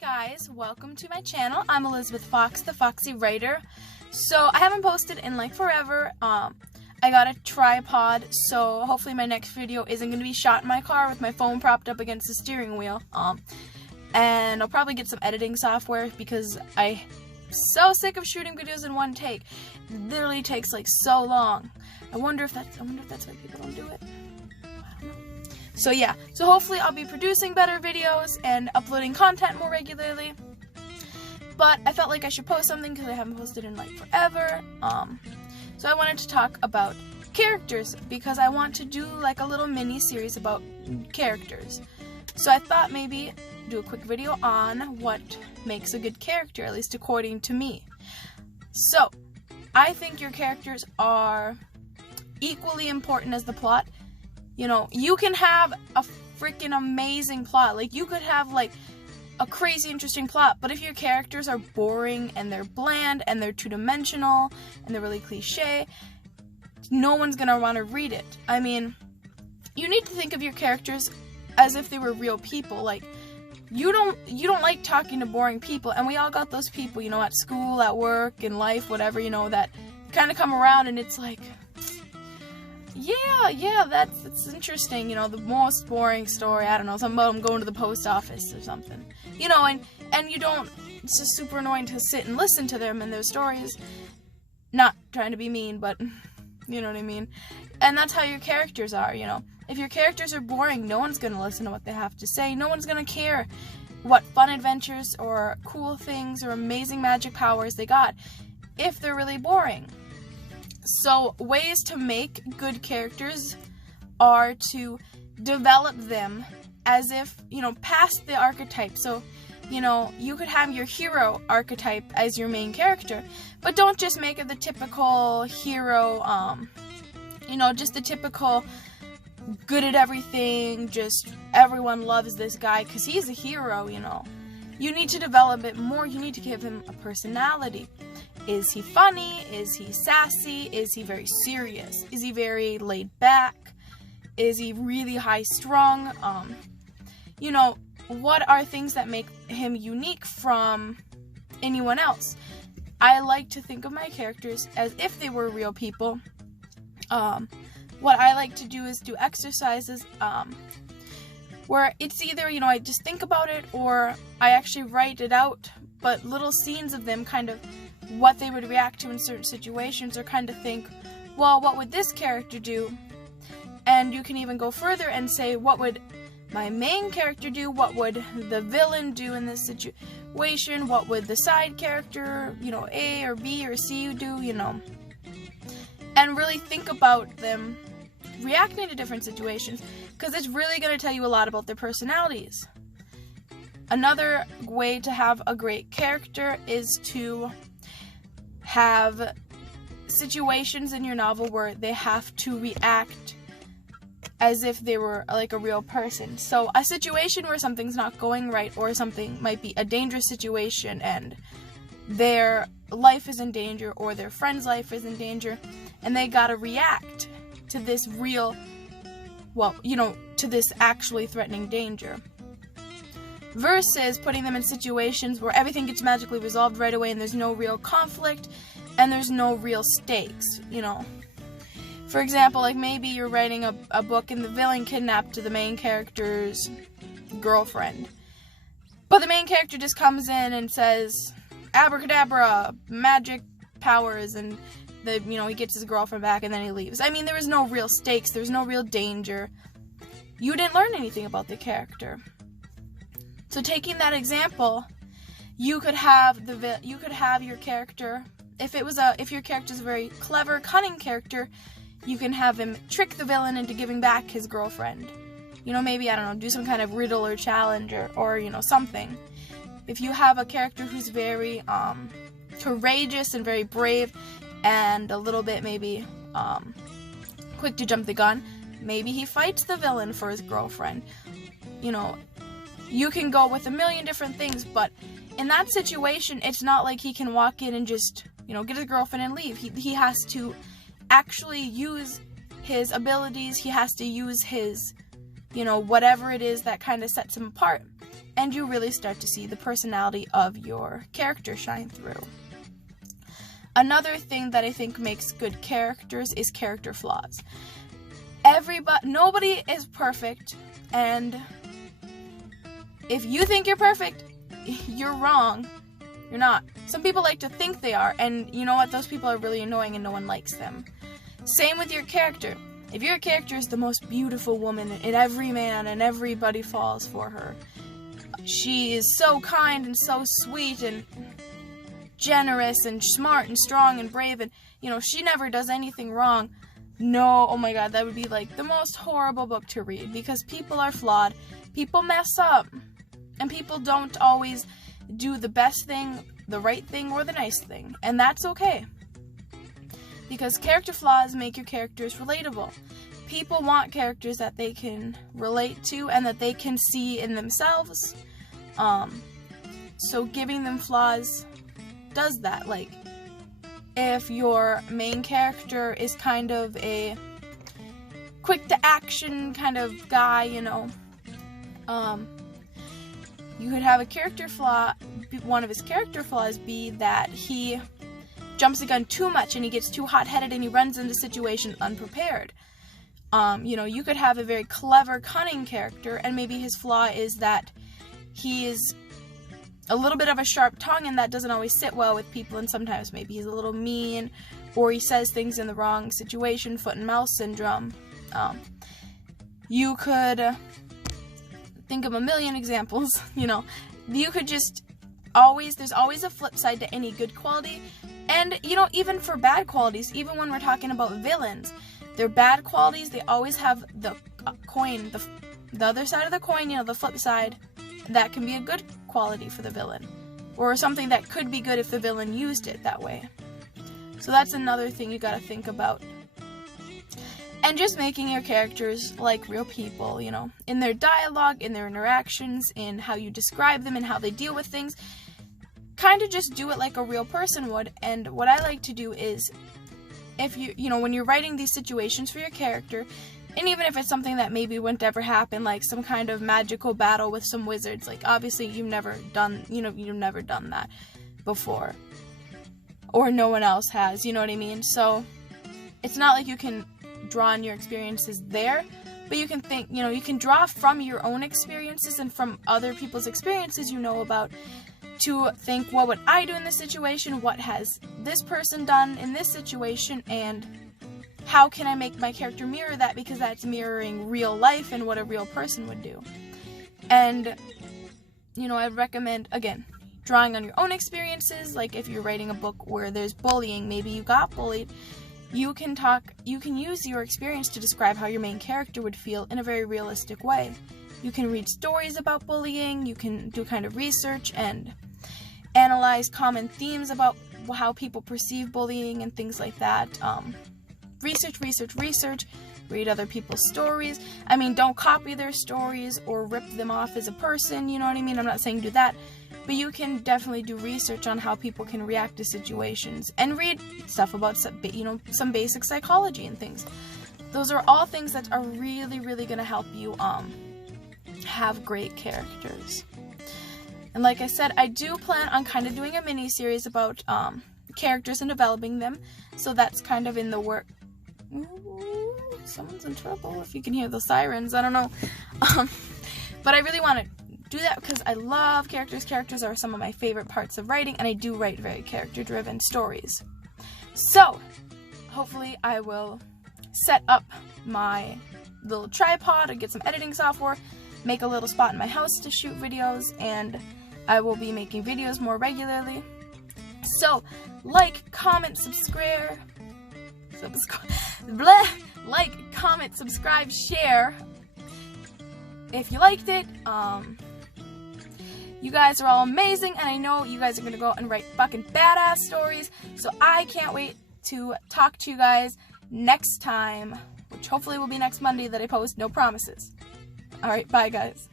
guys, welcome to my channel. I'm Elizabeth Fox, the Foxy Writer. So I haven't posted in like forever. I got a tripod, so hopefully my next video isn't going to be shot in my car with my phone propped up against the steering wheel. And I'll probably get some editing software because I'm so sick of shooting videos in one take. It literally takes like so long. I wonder if that's why people don't do it. So yeah, so hopefully I'll be producing better videos and uploading content more regularly. But I felt like I should post something because I haven't posted in like forever. So I wanted to talk about characters because I want to do like a little mini series about characters. So I thought maybe do a quick video on what makes a good character, at least according to me. So I think your characters are equally important as the plot. You know, you can have a freaking amazing plot. Like, you could have, like, a crazy interesting plot, but if your characters are boring and they're bland and they're two-dimensional and they're really cliche, no one's gonna want to read it. I mean, you need to think of your characters as if they were real people. Like, you don't like talking to boring people, and we all got those people, you know, at school, at work, in life, whatever, you know, that kind of come around and it's like, yeah, that's interesting, you know, the most boring story, I don't know, something about them going to the post office or something, you know, and you don't, it's just super annoying to sit and listen to them and their stories, not trying to be mean, but, you know what I mean, and that's how your characters are, you know, if your characters are boring, no one's gonna listen to what they have to say, no one's gonna care what fun adventures or cool things or amazing magic powers they got, if they're really boring. So ways to make good characters are to develop them as if, you know, past the archetype. So, you know, you could have your hero archetype as your main character, but don't just make it the typical hero, you know, just the typical good at everything, just everyone loves this guy because he's a hero, you know. You need to develop it more, you need to give him a personality. Is he funny? Is he sassy? Is he very serious? Is he very laid back? Is he really high strung? You know, what are things that make him unique from anyone else? I like to think of my characters as if they were real people. What I like to do is do exercises where it's either, you know, I just think about it or I actually write it out, but little scenes of them, kind of what they would react to in certain situations, or kind of think, well, what would this character do? And you can even go further and say, what would my main character do? What would the villain do in this situation? What would the side character, you know, A or B or C do, you know? And really think about them reacting to different situations, because it's really going to tell you a lot about their personalities. Another way to have a great character is to have situations in your novel where they have to react as if they were like a real person. So a situation where something's not going right, or something might be a dangerous situation and their life is in danger, or their friend's life is in danger, and they gotta react to this real, well, you know, to this actually threatening danger. Versus putting them in situations where everything gets magically resolved right away and there's no real conflict and there's no real stakes, you know. For example, like maybe you're writing a book and the villain kidnapped the main character's girlfriend. But the main character just comes in and says, abracadabra, magic powers, and you know, he gets his girlfriend back and then he leaves. I mean, there was no real stakes, there was no real danger. You didn't learn anything about the character. So taking that example, you could have your character, if your character is a very clever, cunning character, you can have him trick the villain into giving back his girlfriend. You know, maybe, I don't know, do some kind of riddle or challenge or you know, something. If you have a character who's very courageous and very brave and a little bit maybe quick to jump the gun, maybe he fights the villain for his girlfriend. You know, you can go with a million different things, but in that situation, it's not like he can walk in and just, you know, get his girlfriend and leave. He has to actually use his abilities. He has to use his, you know, whatever it is that kind of sets him apart. and you really start to see the personality of your character shine through. Another thing that I think makes good characters is character flaws. Nobody is perfect, and if you think you're perfect, you're wrong. You're not. Some people like to think they are, and you know what? Those people are really annoying and no one likes them. Same with your character. If your character is the most beautiful woman in every man and everybody falls for her, she is so kind and so sweet and generous and smart and strong and brave, and she never does anything wrong. No, oh my god, that would be like the most horrible book to read, because people are flawed, people mess up, and people don't always do the best thing, the right thing, or the nice thing, and that's okay. Because character flaws make your characters relatable. People want characters that they can relate to and that they can see in themselves. So giving them flaws does that. Like, if your main character is kind of a quick to action kind of guy, you could have a character flaw, one of his character flaws be that he jumps the gun too much and he gets too hot-headed and he runs into situations unprepared. You could have a very clever, cunning character, and maybe his flaw is that he is a little bit of a sharp tongue, and that doesn't always sit well with people, and sometimes maybe he's a little mean, or he says things in the wrong situation, foot and mouth syndrome. You could think of a million examples, You could just there's always a flip side to any good quality, and, even for bad qualities, even when we're talking about villains, their bad qualities, they always have the coin, the other side of the coin, the flip side, that can be a good quality for the villain, or something that could be good if the villain used it that way. So that's another thing you gotta think about. And just making your characters like real people, in their dialogue, in their interactions, in how you describe them and how they deal with things. Kind of just do it like a real person would. And what I like to do is, if when you're writing these situations for your character, and even if it's something that maybe wouldn't ever happen, like some kind of magical battle with some wizards, like obviously you've never done that before, or no one else has, you know what I mean? So it's not like you can draw on your experiences there, but you can think, you can draw from your own experiences and from other people's experiences about, to think, what would I do in this situation? What has this person done in this situation? And how can I make my character mirror that, because that's mirroring real life and what a real person would do. And, I'd recommend, again, drawing on your own experiences. Like if you're writing a book where there's bullying, maybe you got bullied, you can use your experience to describe how your main character would feel in a very realistic way. You can read stories about bullying, you can do kind of research and analyze common themes about how people perceive bullying and things like that. Research, read other people's stories. I mean, don't copy their stories or rip them off as a person, you know what I mean? I'm not saying do that, but you can definitely do research on how people can react to situations and read stuff about, some basic psychology and things. Those are all things that are really, really going to help you have great characters. And like I said, I do plan on kind of doing a mini-series about characters and developing them, so that's kind of in the work. Ooh, someone's in trouble if you can hear the sirens, I don't know. But I really want to do that because I love characters. Characters are some of my favorite parts of writing, and I do write very character-driven stories. So, hopefully I will set up my little tripod and get some editing software, make a little spot in my house to shoot videos, and I will be making videos more regularly. So, like, comment, subscribe, like, comment, subscribe, share if you liked it. You guys are all amazing, and I know you guys are gonna go and write fucking badass stories, so I can't wait to talk to you guys next time, which hopefully will be next Monday that I post. No promises. Alright, bye guys.